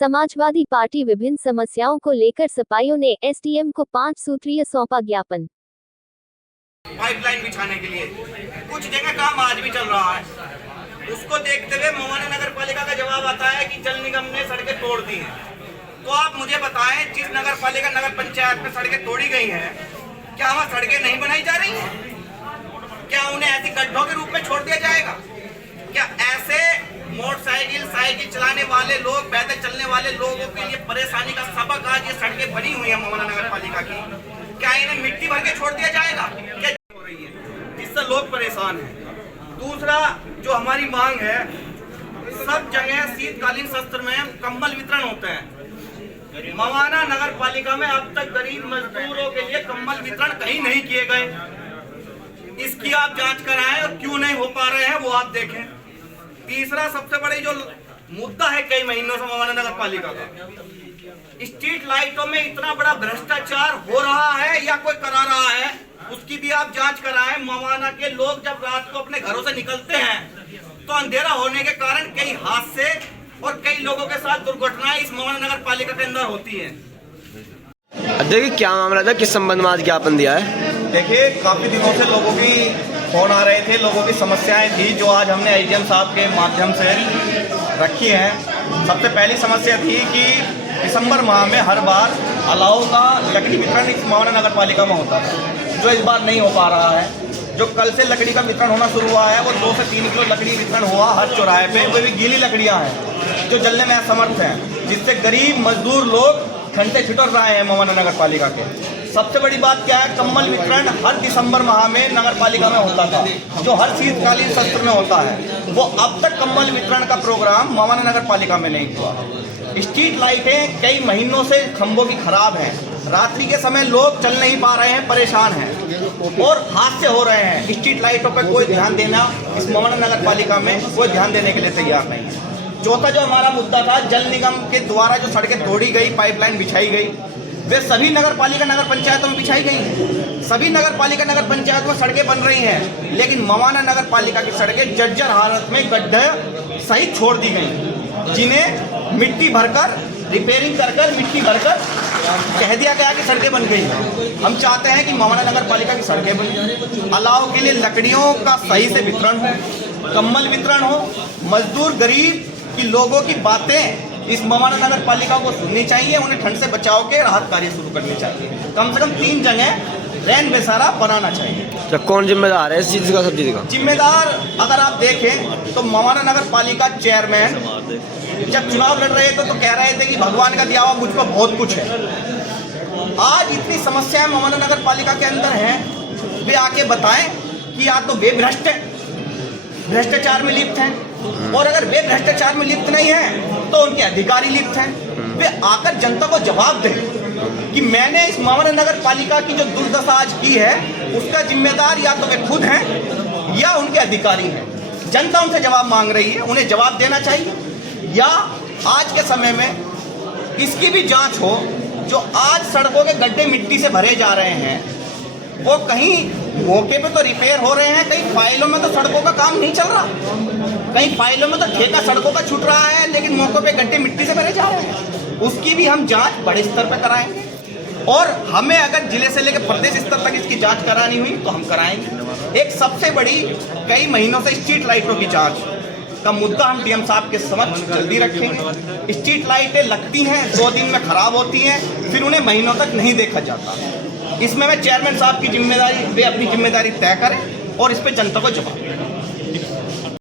Samajwadi party विभिन्न समस्याओं को लेकर सपाइयों ने एसडीएम को 5 सूत्रीय सौंपा ज्ञापन। पाइपलाइन बिछाने के लिए कुछ जगह काम आज भी चल रहा है, उसको देखते हुए मवाना नगर पालिका का जवाब आता है कि जल निगम ने सड़कें तोड़ दी हैं। तो आप मुझे बताएं, जिस नगर पालिका नगर पंचायत में सड़कें तोड़ी गई हैं, क्या वहाँ सड़कें नहीं बनाई जा रही हैं? क्या उन्हें ऐसी गड्ढों के रूप में छोड़ दिया जाएगा? क्या ऐसे मोटरसाइकिल साइकिल चलाने वाले लोग, पैदल चलने वाले लोगों के लिए परेशानी का सबक आज ये सड़कें बनी हुई है मवाना नगर पालिका की, क्या इन्हें मिट्टी भर के छोड़ दिया जाएगा? क्या हो रही है जिससे लोग परेशान हैं। दूसरा जो हमारी मांग है, सब जगह शीतकालीन सत्र में कंबल वितरण होते हैं। मवाना नगर पालिका में अब तक गरीब मजदूरों के लिए कंबल वितरण कहीं नहीं किए गए। इसकी आप जांच कराएं और क्यों नहीं हो पा रहे हैं वो आप देखें। तीसरा सबसे बड़ी जो मुद्दा है कई महीनों से मवाना नगर पालिका का, स्ट्रीट लाइटों में इतना बड़ा भ्रष्टाचार हो रहा है या कोई करा रहा है, उसकी भी आप जांच कराएं। मवाना के लोग जब रात को अपने घरों से निकलते हैं तो अंधेरा होने के कारण कई हादसे और कई लोगों के साथ दुर्घटनाएं इस मवाना नगर पालिका के अंदर होती है। देखिए क्या मामला था, किस संबंध में आज ज्ञापन दिया है? देखिए, काफी दिनों से लोगों की फोन आ रहे थे, लोगों की समस्याएं थी जो आज हमने आईजीएम साहब के माध्यम से रखी हैं। सबसे पहली समस्या थी कि दिसंबर माह में हर बार अलाव का लकड़ी वितरण इस मवाना नगर पालिका में होता था, जो इस बार नहीं हो पा रहा है। जो कल से लकड़ी का वितरण होना शुरू हुआ है वो 2 से 3 किलो लकड़ी वितरण हुआ हर चौराहे पे, वो भी गीली लकड़ियाँ हैं जो जलने में असमर्थ हैं, जिससे गरीब मजदूर लोग घंटे छिटर रहे हैं मवाना नगर पालिका के। सबसे बड़ी बात क्या है, कंबल वितरण हर दिसंबर माह में नगर पालिका में होता था, जो हर शीतकालीन सत्र में होता है। वो अब तक कंबल वितरण का प्रोग्राम मवाना नगर पालिका में नहीं हुआ। स्ट्रीट लाइटें कई महीनों से खंभों की खराब हैं, रात्रि के समय लोग चल नहीं पा रहे हैं, परेशान हैं और हादसे हो रहे हैं। स्ट्रीट लाइटों पर कोई ध्यान देना इस मवाना नगर पालिका में कोई ध्यान देने के लिए तैयार नहीं है। चौथा जो हमारा मुद्दा था, जल निगम के द्वारा जो सड़कें तोड़ी गई, पाइपलाइन बिछाई गई, वे सभी नगर पालिका नगर पंचायतों में बिछाई गई। सभी नगर पालिका नगर पंचायत में सड़कें बन रही हैं, लेकिन मवाना नगर पालिका की सड़कें जर्जर हालत में गड्ढे सहित छोड़ दी गई, जिन्हें मिट्टी भरकर रिपेयरिंग कर मिट्टी भरकर कह दिया गया कि सड़कें बन गई। हम चाहते हैं कि मवाना नगर पालिका की सड़कें बन, अलाव के लिए लकड़ियों का सही से वितरण हो, कंबल वितरण हो, मजदूर गरीब की लोगों की बातें इस मवाना नगर पालिका को सुननी चाहिए, उन्हें ठंड से बचाव के राहत कार्य शुरू करनी चाहिए। कम से कम 3 जगह रैन बेसारा बनाना चाहिए। तो कौन जिम्मेदार है इस चीज़ का, सब चीज़ का? जिम्मेदार अगर आप देखें तो मवाना नगर पालिका चेयरमैन जब चुनाव लड़ रहे थे तो कह रहे थे कि भगवान का दिया हुआ मुझ पर बहुत कुछ है। आज इतनी समस्याएं मवाना नगर पालिका के अंदर हैं, वे आके बताएं कि या तो वे भ्रष्ट हैं, भ्रष्टाचार में लिप्त हैं, और अगर वे भ्रष्टाचार में लिप्त नहीं हैं तो उनके अधिकारी लिप्त हैं। वे आकर जनता को जवाब दें कि मैंने इस मवाना नगर पालिका की जो दुर्दशा आज की है उसका जिम्मेदार या तो वे खुद हैं या उनके अधिकारी हैं। जनता उनसे जवाब मांग रही है, उन्हें जवाब देना चाहिए, या आज के समय में इसकी भी जांच हो। जो आज सड़कों के गड्ढे मिट्टी से भरे जा रहे हैं वो कहीं मौके पे तो रिपेयर हो रहे हैं, कहीं फाइलों में तो सड़कों का काम नहीं चल रहा, कहीं फाइलों में तो ठेका सड़कों का छूट रहा है, लेकिन मौकों पे गड्ढे मिट्टी से भरे जा रहे हैं। उसकी भी हम जांच बड़े स्तर पर कराएंगे, और हमें अगर जिले से लेकर प्रदेश स्तर तक इसकी जांच करानी हुई तो हम कराएंगे। एक सबसे बड़ी कई महीनों से स्ट्रीट लाइटों की जांच का मुद्दा हम डीएम साहब के समक्ष जल्दी रखेंगे। स्ट्रीट लाइटें लगती हैं, 2 दिन में खराब होती हैं, फिर उन्हें महीनों तक नहीं देखा जाता। इसमें मैं चेयरमैन साहब की जिम्मेदारी, वे अपनी जिम्मेदारी तय करें और इस पर जनता को जवाब दें।